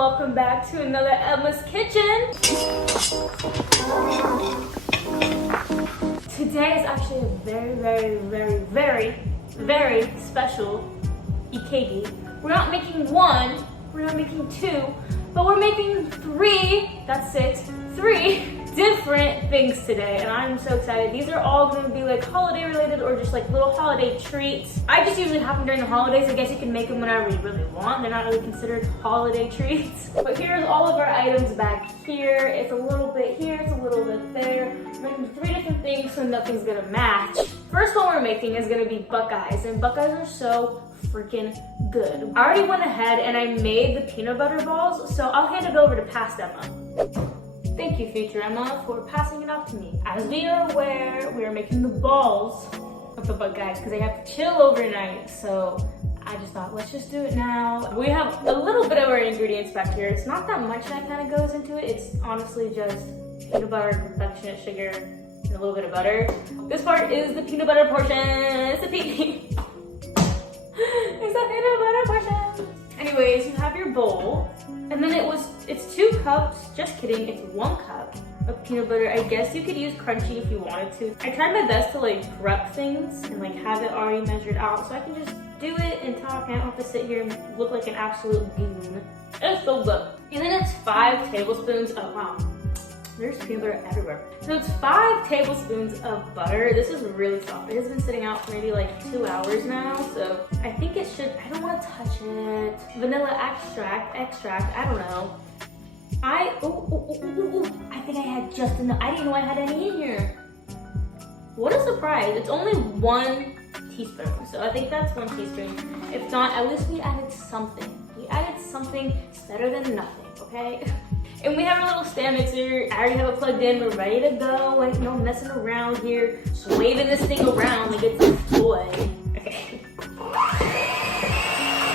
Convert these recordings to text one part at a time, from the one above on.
welcome back to another Emma's Kitchen. Today is actually a very special ikegi. We're not making one, we're not making two, but we're making three, that's six, three different things today, and I'm so excited. These are all going to be like holiday related or just like little holiday treats. I just usually have them during the holidays. I guess you can make them whenever you really want. They're not really considered holiday treats. But here's all of our items back here. It's a little bit here, it's a little bit there. We're making three different things so nothing's gonna match. First one we're making is gonna be Buckeyes, and Buckeyes are so freaking good. I already went ahead and I made the peanut butter balls, so I'll hand it over to past Emma. Thank you, future Emma, for passing it off to me. As we are aware, we are making the balls of the Buckeyes because they have to chill overnight, so I just thought, let's just do it now. We have a little bit of our ingredients back here. It's not that much that kind of goes into it. It's honestly just peanut butter, confectionate sugar, and a little bit of butter. This part is the peanut butter portion. It's the peanut. It's the peanut butter portion. Anyways, you have your bowl, and then it's 2 cups, just kidding, it's 1 cup of peanut butter. I guess you could use crunchy if you wanted to. I tried my best to like prep things and like have it already measured out so I can just do it and talk and I don't have to sit here and look like an absolute goon. It's so good. And then it's 5 tablespoons of, wow, there's peanut butter everywhere. So it's 5 tablespoons of butter. This is really soft. It has been sitting out for maybe like 2 hours now, so I think it should, I don't want to touch it. Vanilla extract, I don't know. I think I had just enough. I didn't know I had any in here. What a surprise. It's only 1 teaspoon, so I think that's 1 teaspoon. If not, at least we added something. We added something. It's better than nothing, okay? And we have our little stand mixer. I already have it plugged in. We're ready to go. Like, no messing around here. Just waving this thing around like it's a toy. Okay.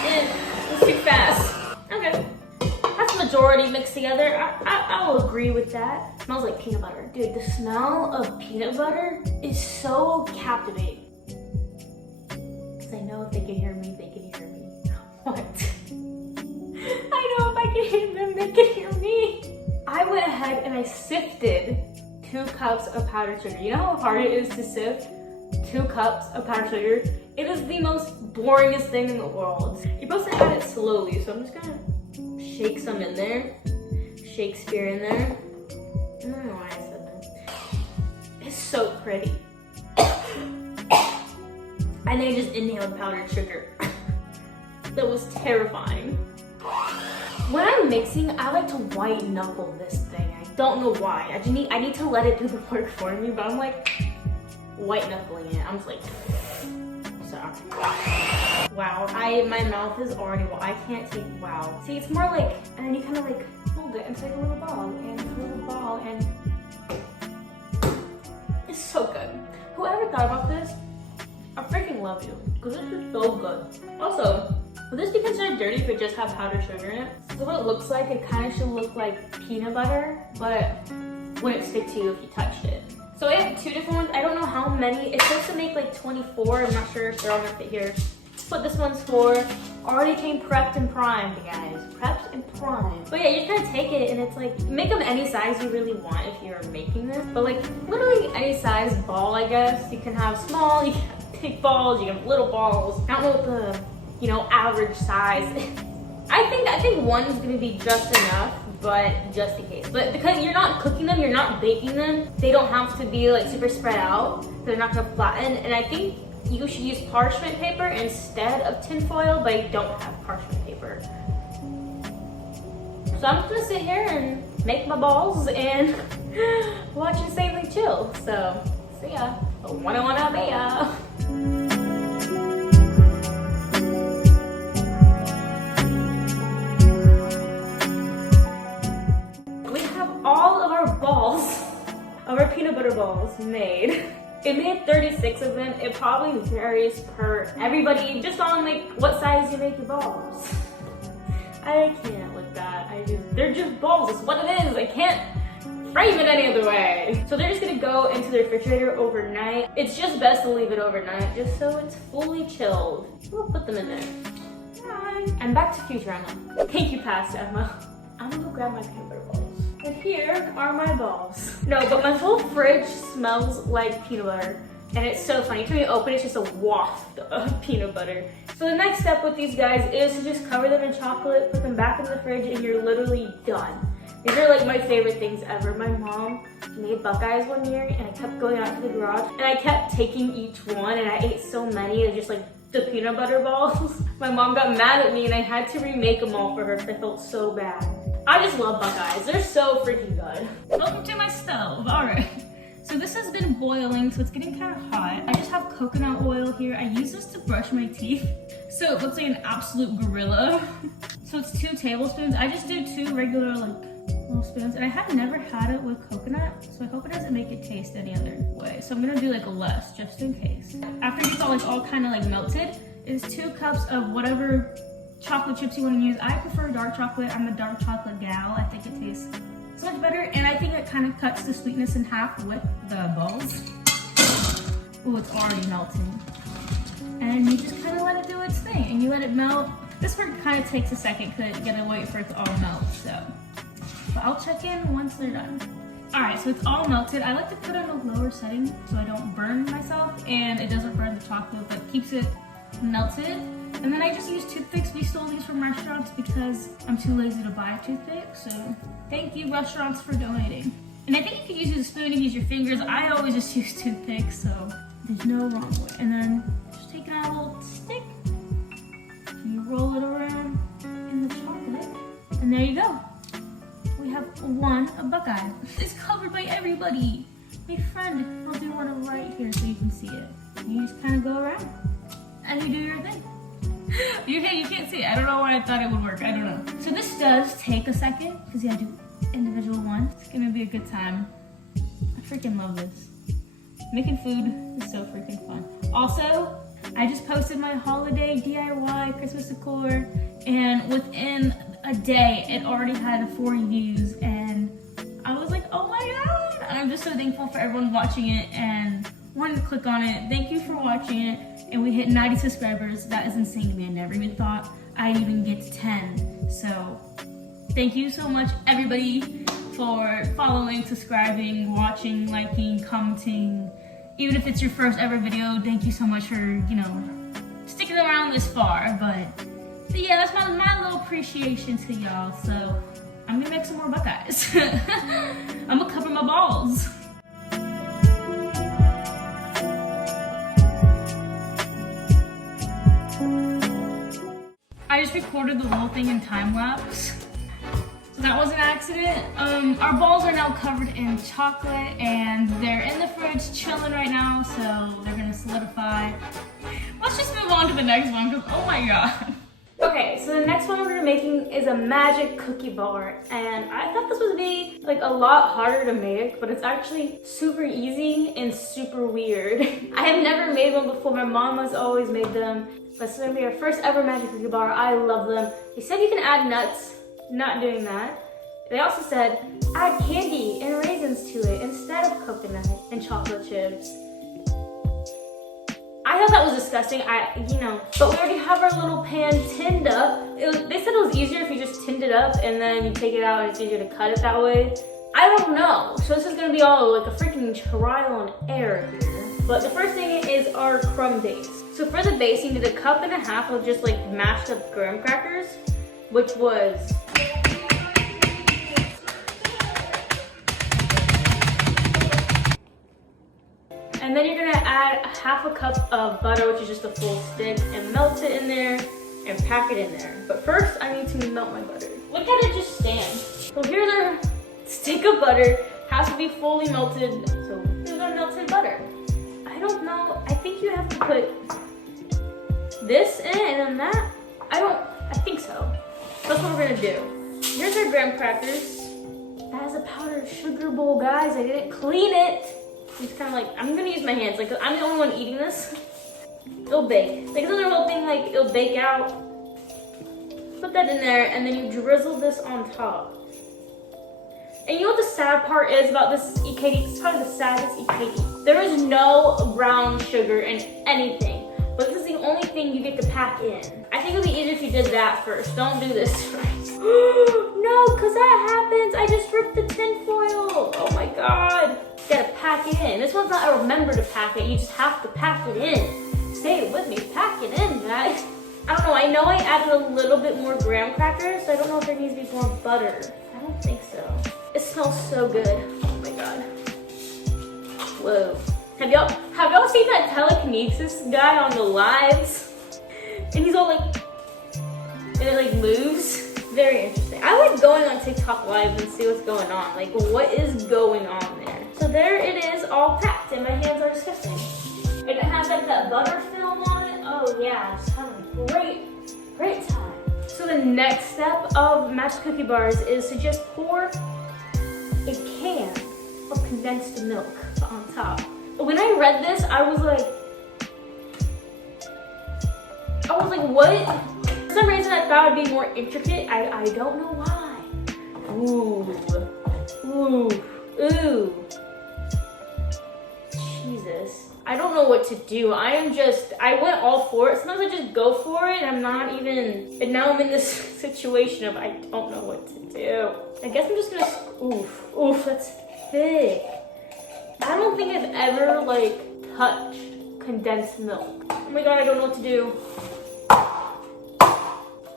It's too fast. Okay. That's majority mixed together. I'll agree with that. It smells like peanut butter. Dude, the smell of peanut butter is so captivating. Because I know if they can hear me, they can hear me. What? I know if I can hear them, they can hear me. I went ahead and I sifted 2 cups of powdered sugar. You know how hard it is to sift 2 cups of powdered sugar? It is the most boringest thing in the world. You're supposed to add it slowly, so I'm just gonna shake some in there. Shakespeare in there. I don't know why I said that. It's so pretty. And I just inhaled powdered sugar. That was terrifying. When I'm mixing, I like to white knuckle this thing. I don't know why. I need to let it do the work for me, but I'm like white knuckling it. I'm just like, sorry. Wow, my mouth is already, I can't take, wow. See, it's more like, and then you kind of like hold it and it's like a little ball and a little ball and it's so good. Whoever thought about this, I freaking love you because this is so good. Also, would this be considered dirty if it just had powdered sugar in it? So what it looks like, it kind of should look like peanut butter, but wouldn't stick to you if you touched it. So I have 2 different ones. I don't know how many. It's supposed to make like 24. I'm not sure if they're all gonna fit here. That's what this one's for. Already came prepped and primed, guys. Prepped and primed. But yeah, you just kind of take it and it's like, make them any size you really want if you're making this. But like literally any size ball, I guess. You can have small, you can have big balls, you can have little balls. I don't know what the, you know, average size. I think 1 is gonna be just enough, but just in case. But because you're not cooking them, you're not baking them, they don't have to be like super spread out. They're not gonna flatten. And I think you should use parchment paper instead of tin foil, but I don't have parchment paper. So I'm just gonna sit here and make my balls and watch Insanely Chill. So, see ya. Wanna be ya. All of our balls, of our peanut butter balls made. It made 36 of them. It probably varies per everybody, just on like what size you make your balls. I can't with that. They're just balls, it's what it is. I can't frame it any other way. So they're just gonna go into the refrigerator overnight. It's just best to leave it overnight just so it's fully chilled. We'll put them in there. Bye. And back to future Emma. Thank you, past Emma. I'm gonna go grab my peanut butter balls. And here are my balls. No, but my whole fridge smells like peanut butter. And it's so funny. Until you open it, it's just a waft of peanut butter. So the next step with these guys is to just cover them in chocolate, put them back in the fridge, and you're literally done. These are like my favorite things ever. My mom made Buckeyes one year, and I kept going out to the garage, and I kept taking each one, and I ate so many of just like the peanut butter balls. My mom got mad at me, and I had to remake them all for her because I felt so bad. I just love Buckeyes. They're so freaking good. Welcome to my stove. All right. So this has been boiling, so it's getting kind of hot. I just have coconut oil here. I use this to brush my teeth. So it looks like an absolute gorilla. So it's 2 tablespoons. I just do 2 regular like little spoons, and I have never had it with coconut, so I hope it doesn't make it taste any other way. So I'm gonna do like less, just in case. After it's all kind of like melted, is 2 cups of whatever chocolate chips you want to use. I prefer dark chocolate. I'm a dark chocolate gal. I think it tastes so much better, and I think it kind of cuts the sweetness in half with the balls. Oh, it's already melting. And you just kind of let it do its thing, and you let it melt. This part kind of takes a second because you gotta wait for it to all melt, so. But I'll check in once they're done. All right, so it's all melted. I like to put it on a lower setting so I don't burn myself, and it doesn't burn the chocolate, but keeps it melted. And then I just use toothpicks. We stole these from restaurants because I'm too lazy to buy a toothpick. So thank you, restaurants, for donating. And I think you could use a spoon and use your fingers. I always just use toothpicks, so there's no wrong way. And then just take out a little stick. You roll it around in the chocolate. And there you go. We have one a Buckeye. It's covered by everybody. My friend, I'll do one right here so you can see it. You just kind of go around and you do your thing. You can't see it. I don't know why I thought it would work. I don't know. So this does take a second because you have to do individual ones. It's gonna be a good time. I freaking love this. Making food is so freaking fun. Also, I just posted my holiday DIY Christmas decor, and within a day, it already had 40 views, and I was like, oh my god! I'm just so thankful for everyone watching it and wanting to click on it. Thank you for watching it. And we hit 90 subscribers. That is insane to me. I never even thought I'd even get to 10. So thank you so much, everybody, for following, subscribing, watching, liking, commenting. Even if it's your first ever video, thank you so much for, sticking around this far. But yeah, that's my little appreciation to y'all. So I'm gonna make some more Buckeyes. I'm gonna cover my balls. I just recorded the whole thing in time lapse, so that was an accident. Our balls are now covered in chocolate, and they're in the fridge chilling right now, so they're gonna solidify. Let's just move on to the next one, because oh my god. Okay, so the next one we're gonna be making is a magic cookie bar, and I thought this would be like a lot harder to make, but it's actually super easy and super weird. I have never made one before. My mom has always made them. This is gonna be our first ever magic cookie bar. I love them. They said you can add nuts. Not doing that. They also said add candy and raisins to it instead of coconut and chocolate chips. I thought that was disgusting. But we already have our little pan tinned up. They said it was easier if you just tinned it up and then you take it out and it's easier to cut it that way. I don't know. So this is gonna be all like a freaking trial and error here. But the first thing is our crumb base. So for the base, you need 1.5 cups of just like mashed up graham crackers, which was and then you're gonna add 1/2 cup of butter, which is just a full stick, and melt it in there and pack it in there. But first, I need to melt my butter. Look at it just stand. So here's our stick of butter. Has to be fully melted. So here's our melted butter. I don't know. I think you have to put this in and then that. I think so. That's what we're gonna do. Here's our graham crackers. That is a powdered sugar bowl, guys. I didn't clean it. It's kind of like, I'm gonna use my hands. Like, I'm the only one eating this. It'll bake. Like, another whole thing, like, it'll bake out. Put that in there, and then you drizzle this on top. And you know what the sad part is about this EKD? It's probably the saddest EKD. There is no brown sugar in anything. But this is the only thing you get to pack in. I think it would be easier if you did that first. Don't do this first. No, because remember to pack it. You just have to pack it in. Say it with me, pack it in, guys. I don't know, I know I added a little bit more graham crackers, so I don't know if there needs to be more butter. I don't think so. It smells so good. Oh my God. Whoa. Have y'all seen that telekinesis guy on the lives? And he's all like, and it like moves. Very interesting. I like going on TikTok live and see what's going on. Like, what is going on there? So there it is, all packed, and my hands are disgusting. And it has like that butter film on it. Oh yeah, just having a great time. So the next step of Magic Cookie Bars is to just pour a can of condensed milk on top. When I read this, I was like, what? For some reason, I thought it'd be more intricate. I don't know why. Ooh. Jesus. I don't know what to do. I went all for it. Sometimes I just go for it and and now I'm in this situation of I don't know what to do. I guess I'm just gonna, oof, that's thick. I don't think I've ever like touched condensed milk. Oh my God, I don't know what to do.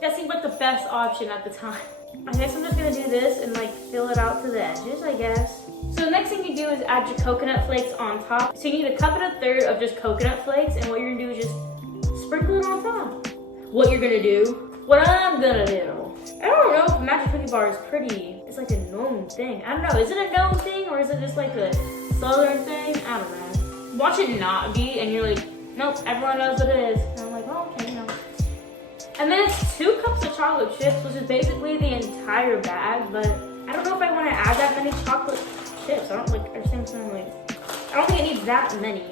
That seemed like the best option at the time. I guess I'm just gonna do this and like fill it out to the edges, I guess. So the next thing you do is add your coconut flakes on top. So you need a cup and a third of just coconut flakes, and what you're gonna do is just sprinkle it on top. What you're gonna do, what I'm gonna do. I don't know if Magic Cookie Bar is pretty, it's like a known thing. I don't know, is it a known thing or is it just like a southern thing? I don't know. Watch it not be and you're like, nope, everyone knows what it is. And I'm like, oh, okay, no. And then it's 2 cups of chocolate chips, which is basically the entire bag, but I don't know if I want to add that many chocolate chips. I don't understand what's going on. I don't think it needs that many.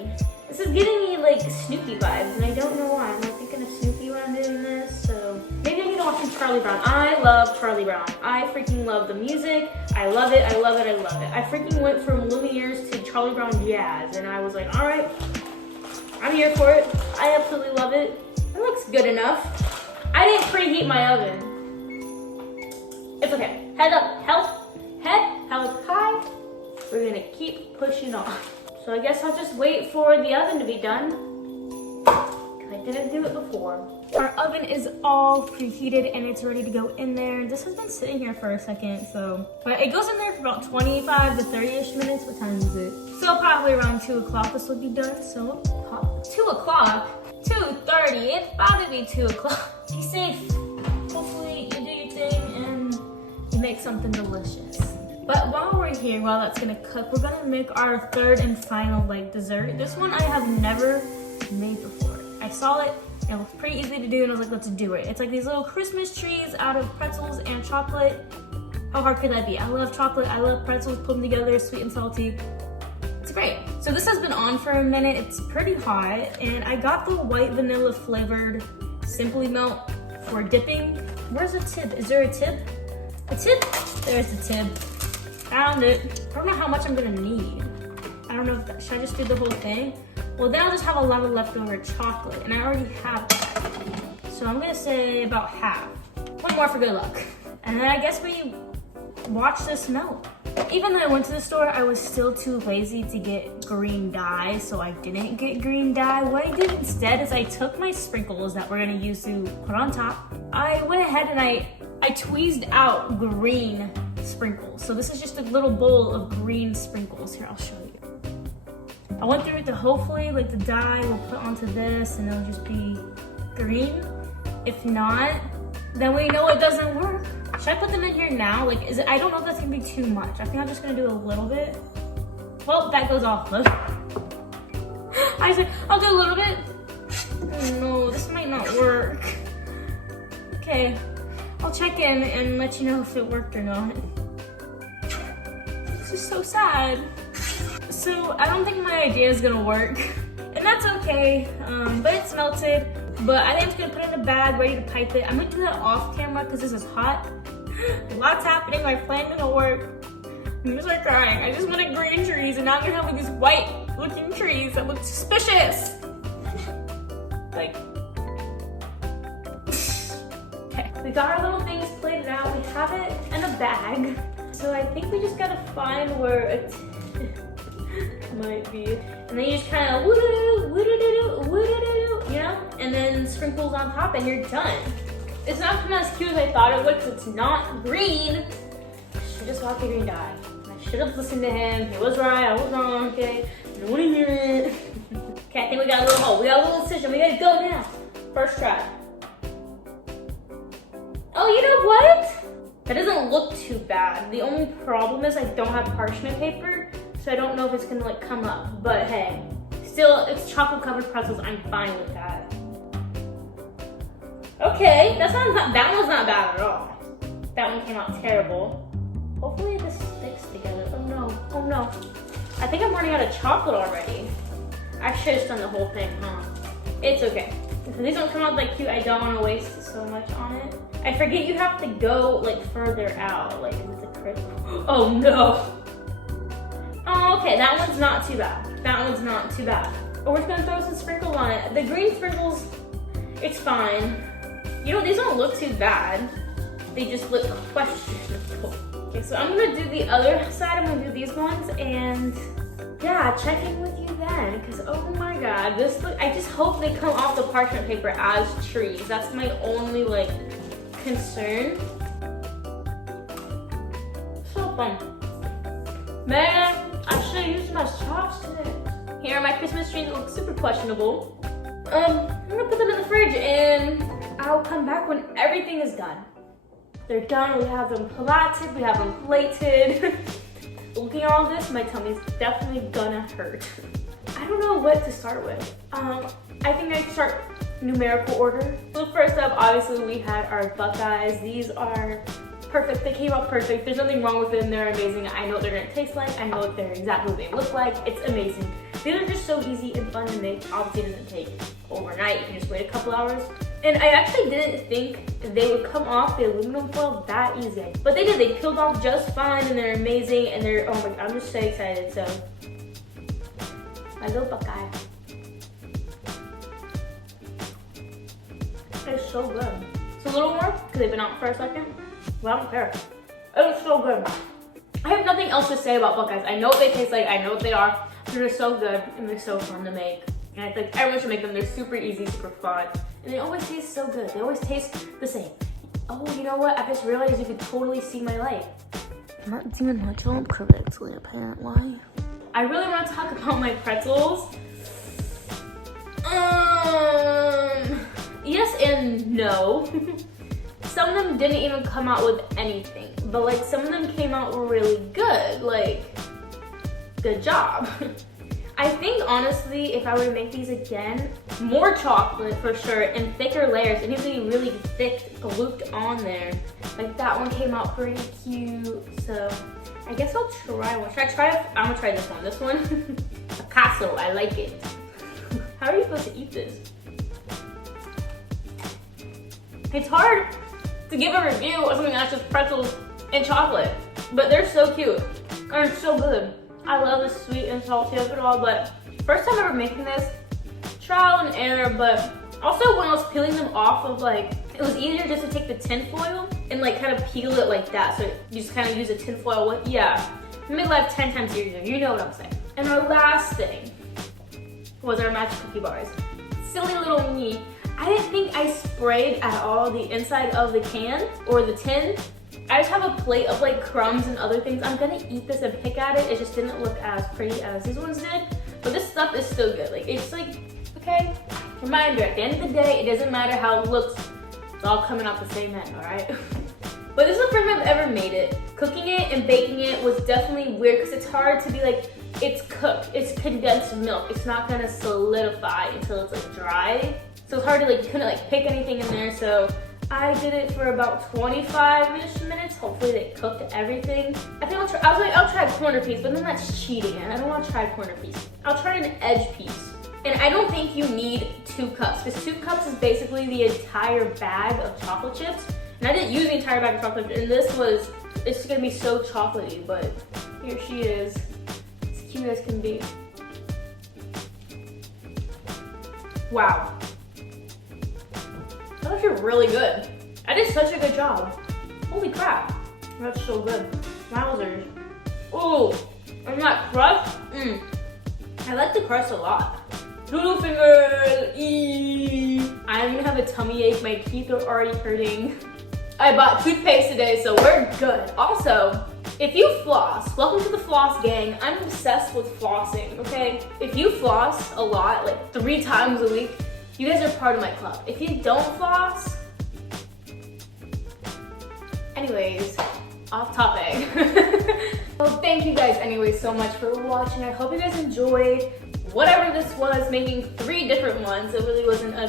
This is giving me like Snoopy vibes, and I don't know why. I'm not thinking of Snoopy when I'm doing this, so maybe I need to watch some Charlie Brown. I love Charlie Brown. I freaking love the music. I love it, I love it, I love it. I freaking went from Lumiere's to Charlie Brown jazz, and I was like, all right, I'm here for it. I absolutely love it. It looks good enough. I didn't preheat my oven. It's okay. Head held high. We're gonna keep pushing on. So I guess I'll just wait for the oven to be done, because I didn't do it before. Our oven is all preheated and it's ready to go in there. This has been sitting here for a second, but it goes in there for about 25 to 30-ish minutes. What time is it? So probably around 2 o'clock this will be done. So 2 o'clock, 2:30, it's about to be 2 o'clock. Be safe. Hopefully you do your thing and you make something delicious. But while we're here, while that's gonna cook, we're gonna make our third and final like dessert. This one I have never made before. I saw it, and it was pretty easy to do, and I was like, let's do it. It's like these little Christmas trees out of pretzels and chocolate. How hard could that be? I love chocolate, I love pretzels, put them together, sweet and salty. It's great. So this has been on for a minute. It's pretty hot, and I got the white vanilla flavored Simply Melt for dipping. Where's a tip? Is there a tip? A tip? There's a tip. Found it. I don't know how much I'm gonna need. I don't know if should I just do the whole thing? Well, then I'll just have a lot of leftover chocolate, and I already have that. So I'm gonna say about half. One more for good luck. And then I guess we watch this melt. Even though I went to the store, I was still too lazy to get green dye, so I didn't get green dye. What I did instead is I took my sprinkles that we're gonna use to put on top. I went ahead and I tweezed out green sprinkles. So this is just a little bowl of green sprinkles. Here, I'll show you. I went through it to hopefully like the dye will put onto this and it'll just be green. If not, then we know it doesn't work. Should I put them in here now? Like, is it? I don't know if that's gonna be too much. I think I'm just gonna do a little bit. Well, that goes off. I said, I'll do a little bit. Oh no, this might not work. Okay, I'll check in and let you know if it worked or not. This is so sad. So I don't think my idea is gonna work. And that's okay, but it's melted. But I think I'm just gonna put it in a bag, ready to pipe it. I'm gonna do that off camera because this is hot. Lots happening, my plan didn't work. I'm gonna start crying. I just wanted green trees and now I'm gonna have like these white looking trees that look suspicious. Like, okay. We got our little things plated out. We have it in a bag. So I think we just gotta find where might be. And then you just kind of woo-doo-doo, woo-doo-doo, woo-doo-doo, you know? And then sprinkles on top and you're done. It's not coming out as cute as I thought it would because it's not green. I should just got the green dye. I should have listened to him. He was right, I was wrong, okay? I don't want to hear it. Okay, I think we got a little hole. We got a little incision. We gotta go now. First try. Oh, you know what? That doesn't look too bad. The only problem is I don't have parchment paper, so I don't know if it's gonna like come up. But hey, still, it's chocolate covered pretzels. I'm fine with that. Okay, that one's not bad at all. That one came out terrible. Hopefully this sticks together. Oh no, oh no. I think I'm running out of chocolate already. I should have done the whole thing, huh? It's okay. If these don't come out like cute, I don't want to waste so much on it. I forget you have to go like further out. Like, is it a crisp? Oh no. Oh, okay, that one's not too bad. That one's not too bad. But we're just gonna throw some sprinkles on it. The green sprinkles, it's fine. You know, these don't look too bad. They just look questionable. Okay, so I'm gonna do the other side. I'm gonna do these ones and yeah, check in with you then. Because oh my god, this look, I just hope they come off the parchment paper as trees. That's my only like concern. So fun. Man, I should have used my chopsticks. Here are my Christmas trees that look super questionable. I'm gonna put them in the fridge and I'll come back when everything is done. They're done, we have them platted, we have them plated. Looking at all this, my tummy's definitely gonna hurt. I don't know what to start with. I think I start numerical order. So first up, obviously we had our Buckeyes. These are perfect, they came out perfect. There's nothing wrong with them, they're amazing. I know what they're gonna taste like, I know what they're exactly what they look like. It's amazing. These are just so easy and fun and they obviously doesn't take overnight. You can just wait a couple hours. And I actually didn't think they would come off the aluminum foil that easy. But they did, they peeled off just fine and they're amazing and they're, oh my god, I'm just so excited. So, my little Buckeye. It's so good. It's a little more because they've been out for a second. Well, I don't care. It's so good. I have nothing else to say about Buckeyes. I know what they taste like, I know what they are. They're just so good and they're so fun to make. And I think everyone should make them. They're super easy, super fun. And they always taste so good. They always taste the same. Oh, you know what? I just realized you could totally see my light. I'm not doing my job correctly, apparently. I really want to talk about my pretzels. Yes and no. Some of them didn't even come out with anything. But like some of them came out really good. Like, good job. I think honestly, if I were to make these again, more chocolate for sure and thicker layers. It needs to be really thick, glooped on there. Like that one came out pretty cute. So I guess I'll try one. Should I try? I'm gonna try this one. This one, Picasso. I like it. How are you supposed to eat this? It's hard to give a review of something that's just pretzels and chocolate, but they're so cute. They're so good. I love the sweet and salty of it all, but first time ever making this, trial and error, but also when I was peeling them off of like, it was easier just to take the tin foil and like kind of peel it like that. So you just kind of use a tin foil with, yeah. It made life 10 times easier, you know what I'm saying. And our last thing was our magic cookie bars. Silly little me. I didn't think I sprayed at all the inside of the can or the tin. I just have a plate of like crumbs and other things. I'm gonna eat this and pick at it. It just didn't look as pretty as these ones did. But this stuff is still good. Like it's like, okay, reminder, at the end of the day, it doesn't matter how it looks. It's all coming out the same end, all right? But this is the first time I've ever made it. Cooking it and baking it was definitely weird because it's hard to be like, it's cooked, it's condensed milk. It's not gonna solidify until it's like dry. So it's hard to like, you couldn't like pick anything in there. So I did it for about 25-ish minutes. Hopefully they cooked everything. I think I'll try a corner piece, but then that's cheating and I don't want to try a corner piece. I'll try an edge piece. And I don't think you need 2 cups because 2 cups is basically the entire bag of chocolate chips. And I didn't use the entire bag of chocolate chips, and it's gonna be so chocolatey, but here she is. As cute as can be. Wow. Those are really good. I did such a good job. Holy crap. That's so good. Wowzers. Ooh, and that crust, I like the crust a lot. Noodle fingers, I'm gonna have a tummy ache, my teeth are already hurting. I bought toothpaste today, so we're good. Also, if you floss, welcome to the floss gang. I'm obsessed with flossing, okay? If you floss a lot, like 3 times a week, you guys are part of my club. If you don't floss, anyways, off topic. Well, thank you guys anyways so much for watching. I hope you guys enjoyed whatever this was, making 3 different ones. It really wasn't a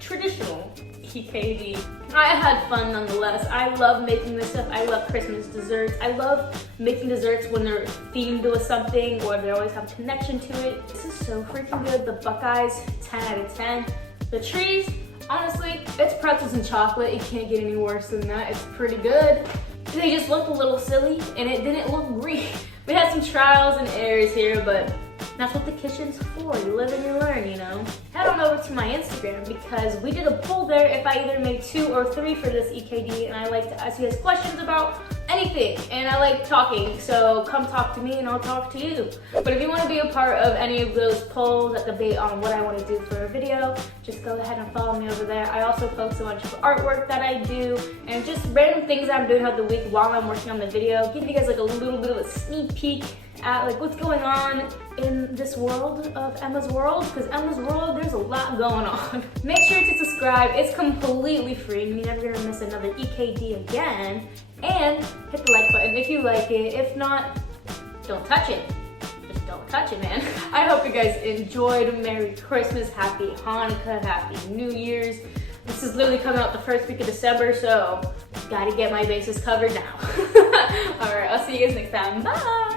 traditional EKD. I had fun nonetheless. I love making this stuff. I love Christmas desserts. I love making desserts when they're themed with something or they always have a connection to it. This is so freaking good. The Buckeyes, 10 out of 10. The trees, honestly, it's pretzels and chocolate. It can't get any worse than that. It's pretty good. They just looked a little silly and it didn't look green. We had some trials and errors here, but that's what the kitchen's for. You live and you learn, you know? Head on over to my Instagram because we did a poll there if I either made 2 or 3 for this EKD, and I like to ask you guys questions about anything, and I like talking, so come talk to me and I'll talk to you. But if you want to be a part of any of those polls that debate on what I want to do for a video, just go ahead and follow me over there. I also post a bunch of artwork that I do and just random things that I'm doing throughout the week while I'm working on the video. Give you guys like a little bit of a sneak peek at like what's going on in this world of Emma's world, because Emma's world, there's a lot going on. Make sure to subscribe. It's completely free. You're never gonna miss another EKD again. And hit the like button if you like it. If not, don't touch it. Just don't touch it, man. I hope you guys enjoyed. Merry Christmas, Happy Hanukkah, Happy New Year's. This is literally coming out the first week of December, so gotta get my bases covered now. All right, I'll see you guys next time. Bye.